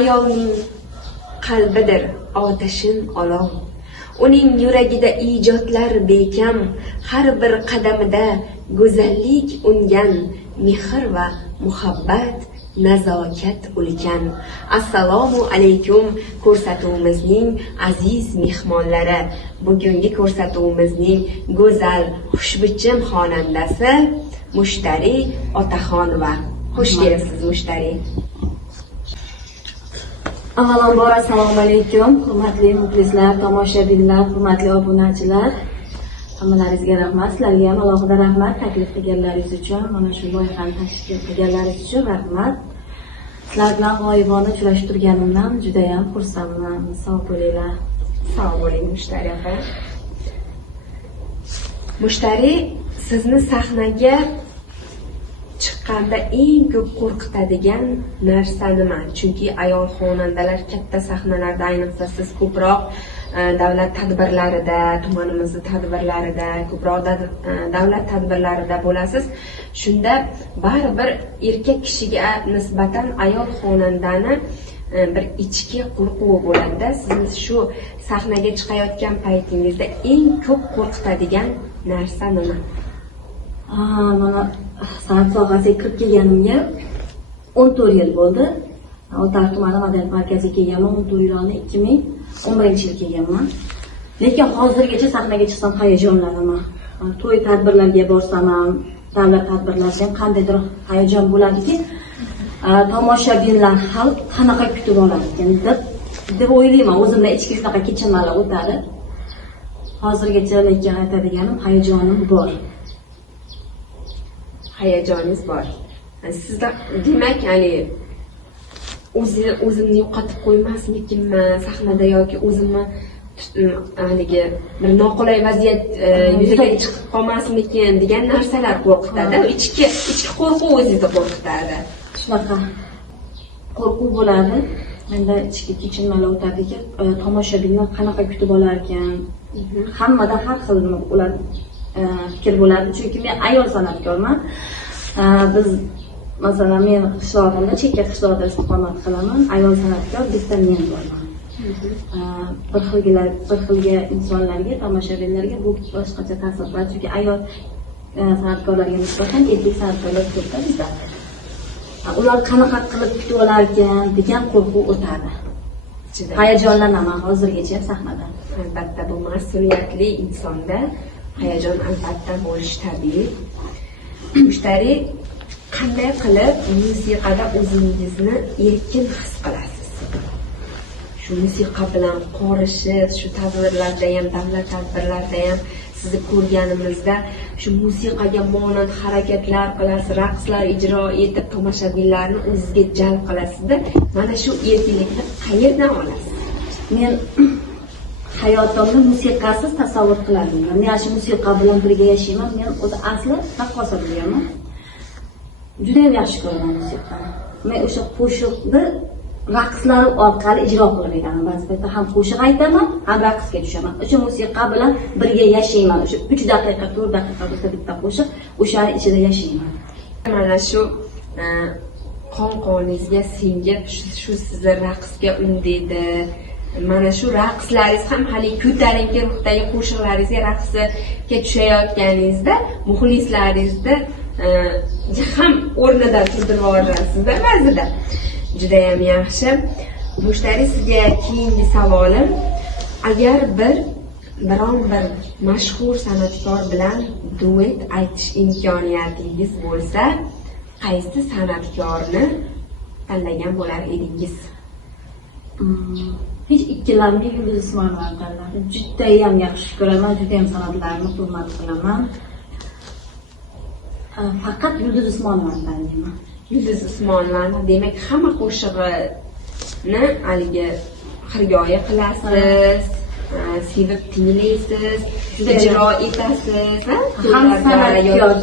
ayolning qalbidir otashin olov. Uning yuragida ijodlar bekam, har bir qadamida go'zallik ungan, mehr va muhabbat, nazokat ulkan. Assalomu alaykum ko'rsatuvimizning aziz mehmonlari. Bugungi ko'rsatuvimizning go'zal, xushbichim xonandasi Mushtari Otaxonova. Xush kelibsiz Mushtari. Avvalambor assalomu alaykum, hurmatli muxlislar, tomoshabinlar, hurmatli obunachilar. Hammalaringizga rahmat, sizlarga ham alohida rahmat taklif qilganlaringiz uchun, mana shu loyihani tashkil qilganlaringiz uchun rahmat. Sizlar bilan g'oyibona uchrashib turganimdan juda ham xursandman. Sog' bo'linglar. Sog' bo'ling Mushtari opa. Mushtari, sizni sahnaga chiqqanda eng ko'p qo'rqitadigan narsa nima? Chunki ayol xonandalar katta sahnalarda, ayniqsa siz ko'proq davlat tadbirlarida, tumanimizning tadbirlarida, ko'proq davlat tadbirlarida bo'lasiz. Shunda baribir erkak kishiga nisbatan ayol xonandani bir ichki qo'rquvi bo'ladi. Siz shu sahnaga chiqayotgan paytingizda eng ko'p qo'rqitadigan narsa nima? Mana san'at sohasiga kirib kelganimga 14 yil bo'ldi. Oltiariq tumani madaniyat markaziga kelganman 14 yil oldin 2011-yil kelganman. Lekin hozirgacha sahnaga chiqsam hayajonlanaman. To'y tadbirlarga borsam ham, davlat tadbirlarida ham qandaydir hayajon bo'ladiki, tomoshabinlar xalq qanaqa kutib olar ekan deb o'ylayman. O'zimda ichki shunaqa kechinmalar o'tadi. Hozirgacha lekin aytadiganim hayajonim bor. Hayajoningiz bor. Sizda demak, ya'ni o'zimni yo'qotib qo'ymasmikinman sahnada yoki o'zimni haligi bir noqulay vaziyat yuzaga chiqib qolmasmikin degan narsalar qo'rqitadi. Ichki qo'rquv o'zingizni qo'rqitadi. Shunaqa qo'rquv bo'ladi. Menda ichki kechinmalar o'tadiki, tomoshabinlar qanaqa kutib olar ekan. Hammada har xil ular fikr bo'ladi. Chunki men ayol san'atkorman. Biz masalan men qishlog'imda, chekka qishloqda istiqomat qilaman. Ayol san'atkor bizda men borman. Bir xilga insonlarga, tomoshabinlarga bu boshqacha ta'sir qiladi. Chunki ayol san'atkorlarga nisbatan erkak san'atkorlar ko'pda bizda. Ular qanaqa qilib kutib olar ekan degan qo'rquv o'tadi. Hayajonlanaman hozirgacha sahnada. Albatta bu mas'uliyatli insonda hayajon albatta bo'lishi tabiiy. Mushtari, qanday qilib musiqada o'zingizni erkin his qilasiz? Shu musiqa bilan qorishish, shu tadbirlarda ham, davlat tadbirlarida ham sizni ko'rganimizda shu musiqaga monand harakatlar qilasiz, raqslar ijro etib tomoshabinlarni o'zingizga jalb qilasizda, mana shu erkinlikni qayerdan olasiz? Men hayotimni musiqasiz tasavvur qilaman. Men shu musiqa bilan birga yashayman. Men o'zi asli raqqosa bo'lganman. Juda ham yaxshi ko'raman musiqani. Men o'sha qo'shiqni raqslar orqali ijro qilib beraman. Ba'zi paytda ham qo'shiq aytaman, ham raqsga tushaman. O'sha musiqa bilan birga yashayman. O'sha 3 daqiqa, 4 daqiqa bo'lsa bitta qo'shiq, o'shaning ichida yashayman. Mana shu qon-qoningizga singib, shu sizni raqsga undaydi. Mana shu raqslaringiz ham hali ko'tarinki ruhdagi qo'shiqlaringizga raqsga tushayotganingizda muxlislaringizni ham o'rnidan turtirib yuborasizda ba'zida. Juda ham yaxshi. Mushtari, sizga keyingi savolim, agar biron bir mashhur san'atkor bilan duet aytish imkoniyatingiz bo'lsa, qaysi san'atkorni tanlagan bo'lar edingiz? Hech ikkilanmay Yulduz Usmonovani tanladim. Juda ham yaxshi ko'raman, juda ham san'atlarini hurmat qilaman. Faqat Yulduz Usmonovani tanlayman. Yulduz Usmonovani, demak hamma qo'shig'ini haligi xirgoyi qilasiz, sevib tinglaysiz, ijro etasiz,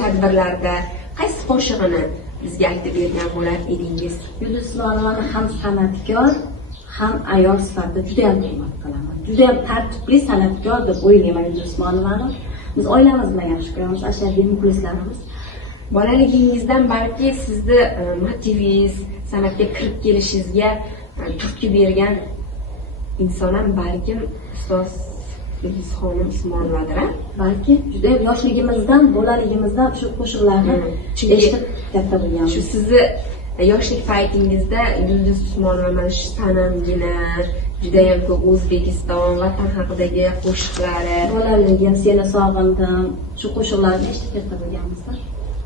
tadbirlarda. Qaysi qo'shig'ini bizga aytib bergan bo'lar edingiz? Yulduz Usmonovani ham san'atkor, ham ayol sifatida juda ham hurmat qilaman. Juda ham tartibli san'atkor deb o'ylayman Yulduz Usmonovani. Biz oilamiz bilan yaxshi ko'ramiz, ashaddiy muxlislarimiz. Bolaligingizdan balki sizni motivingiz, san'atga kirib kelishingizga turtki bergan inson ham balkim ustoz Yulduzxonim Usmonovadir. Balki juda yoshligimizdan, bolaligimizdan shu qo'shiqlarni eshitib katta bo'lganmiz. Shu sizni yoshlik paytingizda Yulduz Usmonova mana shu Sanamgina, juda ham ko'p O'zbekiston, vatan haqidagi qo'shiqlari, Bolaligim, seni sog'indim, shu qo'shiqlarni eshitib katta bo'lganmiz-da.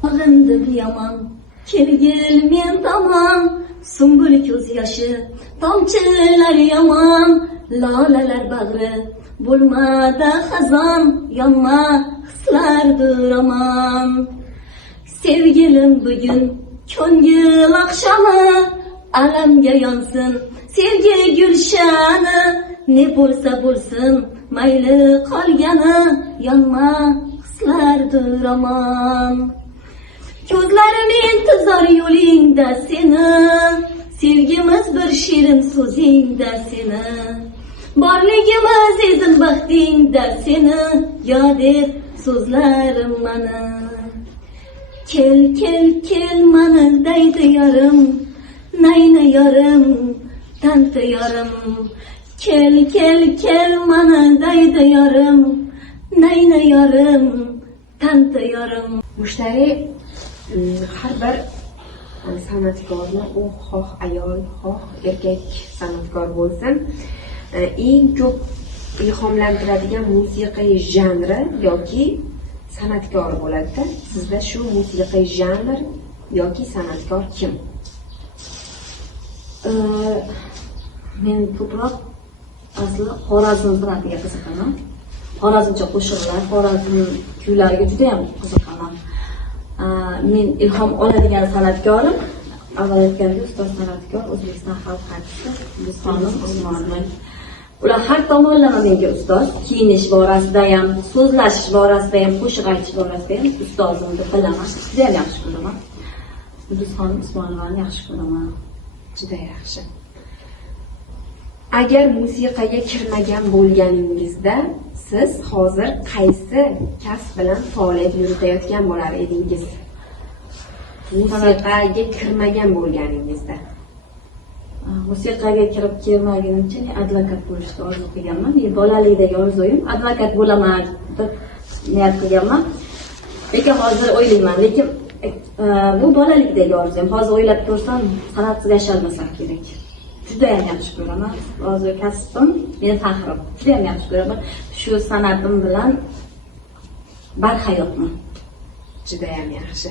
Sog'indim yomon, kelgil men tomon, sumbul ko'z yoshi, tomchilar yomon, lolalar bag'ri, bo'lmada xazon, yonma hislardir omon. Sevgilim bugun ko'ngil oqshomi, alamga yonsin sevgi gulshani, ne bo'lsa bo'lsin mayli qolgani, yonma hislardir omon. Ko'zlarim intizor yo'lingda seni, sevgimiz bir shirin so'zingda seni, borligimiz ezil baxtingda seni, yod et so'zlarim mani. Kel kel kel mani deydi yorim, nayni yorim, tanti yorim. Kel kel kel mani deydi yorim, nayni yorim, tanti yorim. Mushtariy har bir san'atkorni, u xoh ayol, xoh erkak san'atkor bo'lsin, eng ko'p ilhomlantiradigan musiqiy janri yoki san'atkor bo'ladi-da. Sizda shu musiqiy janr yoki san'atkor kim? Men ko'proq asli Xorazm san'atiga qiziqaman. Xorazmcha qo'shiqlar, Xorazm kuylariga juda ham qiziqaman. Men ilhom oladigan san'atkorim, avval aytgandek, ustoz san'atkor, O'zbekiston xalq artisti Yulduzxonim Usmonova. Ular har tomonlama menga ustoz. Kiyinish borasida ham, so'zlashish borasida ham, qo'shiq aytish borasida ham ustozimni bilaman. Juda ham yaxshi ko'raman. Yulduzxonim Usmonovani yaxshi ko'raman. Juda yaxshi. Agar musiqaga kirmagan bo'lganingizda, siz hozir qaysi kasb bilan faoliyat yuritayotgan bo'lar edingiz? Musiqaga kirmagan bo'lganingizda. Musiqaga kirib kelmagunimcha men advokat bo'lishni orzu qilganman. Men bolalikdagi orzuyim advokat bo'laman deb niyat qilganman. Lekin hozir o'ylayman, lekin bu bolalikdagi orzuyim. Hozir o'ylab ko'rsam, san'atsiz yasholmasam kerak. Juda ham yaxshi ko'raman. Hozir kasbim men faxrim. Juda ham yaxshi ko'raman. Shu san'atim bilan barhayotman. Juda ham yaxshi.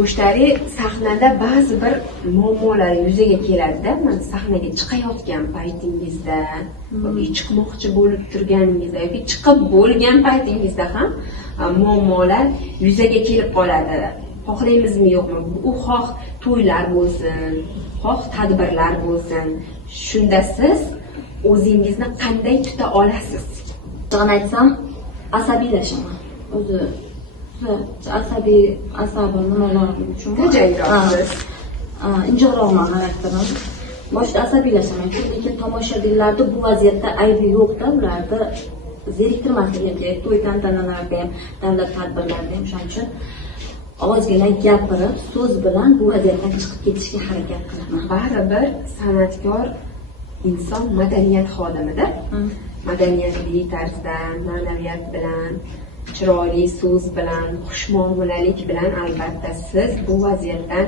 Mushtariy sahnada ba'zi bir muammolar yuzaga keladi-da. Mana sahnaga chiqayotgan paytingizda yoki chiqmoqchi bo'lib turganingizda yoki chiqib bo'lgan paytingizda ham muammolar yuzaga kelib qoladi. Xohlaymizmi yo'qmi? U xoh to'ylar bo'lsin, xoh tadbirlar bo'lsin. Shunda siz o'zingizni qanday tuta olasiz? To'g'ri aytsam, asabiylashaman. O'zi asabim nimalar uchun tajangroqsiz, injiqroqman xarakterim. Boshida asabiylashaman, lekin tomoshabinlarda bu vaziyatda aybi yo'q-da, ularni zeriktirmasligim kerak. To'y tantanalarda ham, davlat tadbirlarida ham. Shuning uchun ozgina gapirib, so'z bilan bu vaziyatdan chiqib ketishga harakat qilaman. Baribir san'atkor inson madaniyat xodimidir. Madaniyatli tarzda, ma'naviyat bilan, chiroyli so'z bilan, xushmuomalalik bilan albatta siz bu vaziyatdan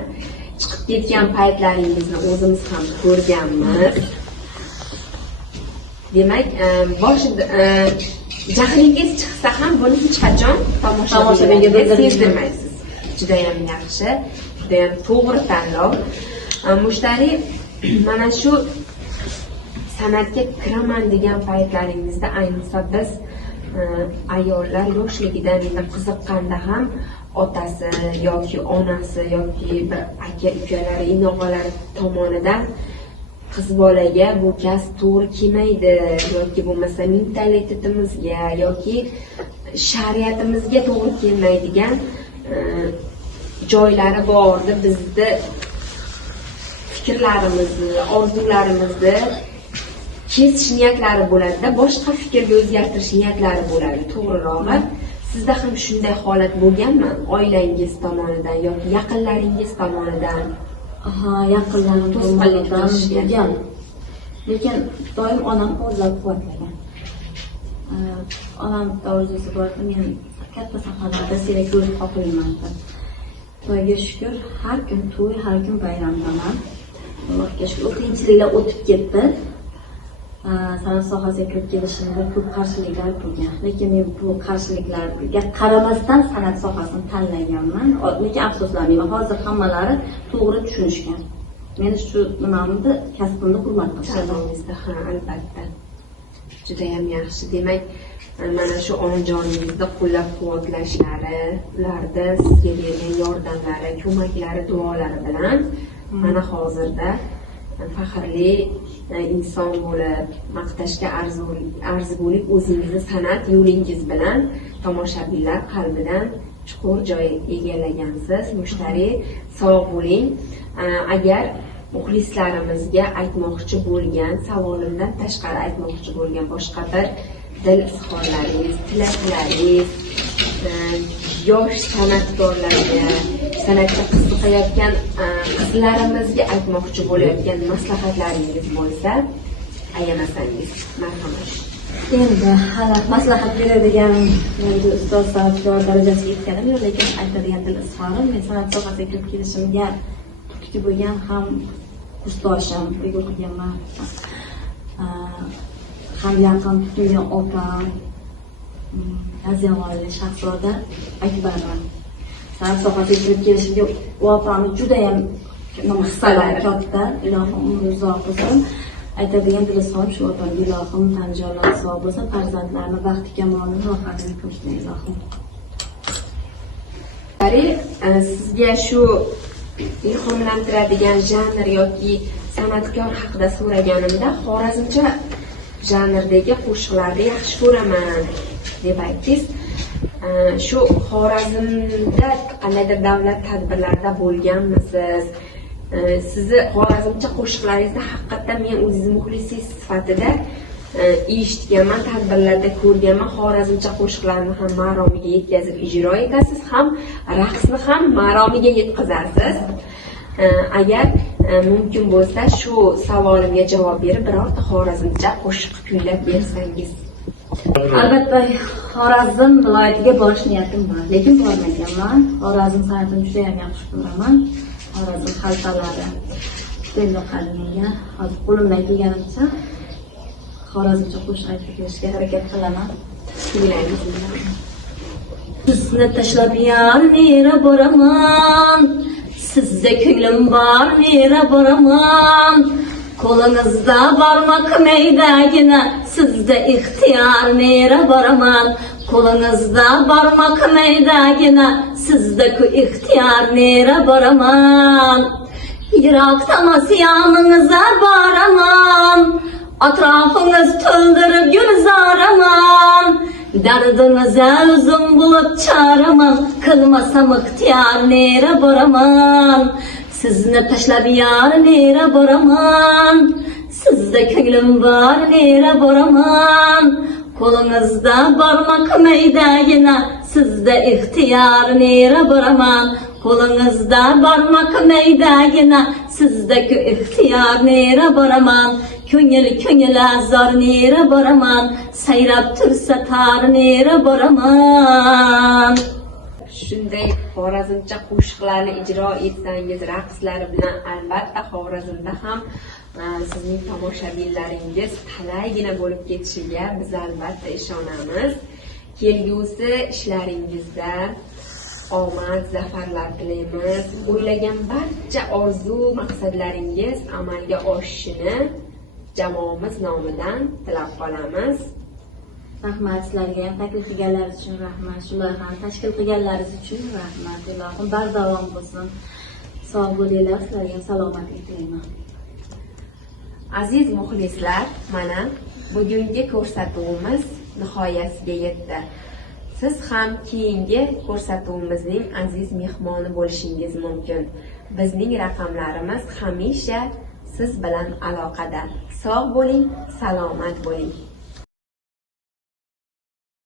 chiqib ketgan paytlaringizni o'zimiz ham ko'rganmiz. Demak, boshida jahlingiz chiqsa ham buni hech qachon tomoshabinga sezdirmaysiz. Juda ham yaxshi, juda ham to'g'ri tanlov. Mushtariy mana shu san'atga kiraman degan paytlaringizda, ayniqsa biz ayollar yoshligidan endi qiziqqanda ham otasi yoki onasi yoki bir aka ukalari, inog'alari tomonidan qiz bolaga bu kasb to'g'ri kelmaydi yoki bo'lmasa mentalitetimizga yoki shariatimizga to'g'ri kelmaydigan joylari bordi. Bizni fikrlarimizni, orzularimizni kesish niyatlari bo'ladi-da, boshqa fikrga o'zgartirish niyatlari bo'ladi. To'g'rirog'i, sizda ham shunday holat bo'lganmi? Oilangiz tomonidan yoki yaqinlaringiz tomonidan? Yaqinlarim to'sqinlik tomonidan qilishgan. bo'lgan. Lekin doim onam qo'llab-quvvatlagan. Onam orzusi bor, men katta sahnada siyrak ko'rib qoqilman. Xudoga shukr, har kun to'y, har kun bayramdaman. Allohga shukr, qiyinchiliklar o'tib ketdi. San'at sohasiga kirib kelishimda ko'p qarshiliklar bo'lgan. Lekin men bu qarshiliklarga qaramasdan san'at sohasini tanlaganman. Lekin afsuslanmayman. Hozir hammalari to'g'ri tushunishgan. Meni shu nimamni, kasbimni hurmat qilishadi. Ha, albatta. Juda ham yaxshi. Demak, mana shu onajoningizni qo'llab-quvvatlashlari, ularda sizga bergan yordamlari, ko'maklari, duolari bilan mana hozirda faxrli inson bo'lib, maqtashga arzigulik o'zingizni san'at yo'lingiz bilan tomoshabinlar qalbidan chuqur joy egallagansiz. Mushtariy, sog' bo'ling. Agar muxlislarimizga aytmoqchi bo'lgan, savolimdan tashqari aytmoqchi bo'lgan boshqa bir dil izhorlaringiz, tilaklaringiz, yosh san'atkorlarga, san'atga qiziqayotgan qizlarimizga aytmoqchi bo'layotgan maslahatlaringiz bo'lsa, ayamasangiz, marhamat. Endi hali maslahat beradigan ustoz san'atkor darajasiga yetganim yo'q, lekin aytadigan dil izhorim, men san'at sohasiga kirib kelishimga turtki bo'lgan ham kursdoshim, birga o'qiganman, ham yaqin tutilgan opam, Aziyonli Shahzoda Akbarman. San'at sohasiga kirib kelishimga u opamni judayam hissalari katta, ilohim umri uzoq bo'lsin. Aytadigan dil izhorim shu opamga, ilohim tan joylari sog' bo'lsin, farzandlarni baxti kamolini rohatini ko'rsin ilohim. Sizga shu ilhomlantiradigan janr yoki san'atkor haqida so'raganimda, xorazmcha janrdagi qo'shiqlarni yaxshi ko'raman deb aytdingiz. Shu Xorazmda qandaydir davlat tadbirlarida bo'lganmisiz? Sizni xorazmcha qo'shiqlaringizni haqiqatdan men o'zingiz muxlisingiz sifatida eshitganman, tadbirlarda ko'rganman. Xorazmcha qo'shiqlarni ham maromiga yetkazib ijro etasiz, ham raqsni ham maromiga yetkazasiz. Agar mumkin bo'lsa shu savolimga javob berib birorta xorazmcha qo'shiq kuylab bersangiz. Albatta Xorazm viloyatiga borish niyatim bor, lekin bormaganman. Xorazm san'atini juda ham yaxshi ko'raman. Xorazm xalqalari juda yoqadi menga. Hozir qo'limdan kelganimcha xorazmcha qo'shiq aytib berishga harakat qilaman. Sizni tashlab nera boraman, sizga ko'nglim bor, nera boraman. Qo'lingizda barmoq maydagina, sizda ixtiyor, nera boraman. Qo'lingizda barmoq maydagina, sizda-ku ixtiyor, nera boraman. Yiroqdamas yoningizga boraman, atrofingiz to'ldirib gulzoraman. Dardingizga o'zim bo'lib choraman, qilmasam ixtiyor, nera boraman. Sizni tashlab nera boraman, sizda ko'nglim bor, nera boraman. Qo'lingizda barmoq maydagina, sizda ixtiyor, nera boraman. Qo'lingizda barmoq maydagina, sizda-ku ixtiyor, nera boraman. Ko'ngil azor, nera boraman. Sayrab tursa tar, nera boraman. Shunday xorazmcha qo'shiqlarni ijro etsangiz, raqslari bilan albatta Xorazmda ham sizning tomoshabinlaringiz talaygina bo'lib ketishiga biz albatta ishonamiz. Kelgusi ishlaringizda omad, zafarlar tilaymiz. O'ylagan barcha orzu, maqsadlaringiz amalga oshishini jamoamiz nomidan tilab qolamiz. Rahmat sizlarga ham, taklif qilganlaringiz uchun rahmat, shular ham tashkil qilganlaringiz uchun rahmat. Ilohim bardavom bo'lsin. Sog' bo'linglar, sizlarga ham salomatlik tilayman. Aziz muxlislar, mana bugungi ko'rsatuvimiz nihoyasiga yetdi. Siz ham keyingi ko'rsatuvimizning aziz mehmoni bo'lishingiz mumkin. Bizning raqamlarimiz hamisha siz bilan aloqada. Sog' bo'ling, salomat bo'ling.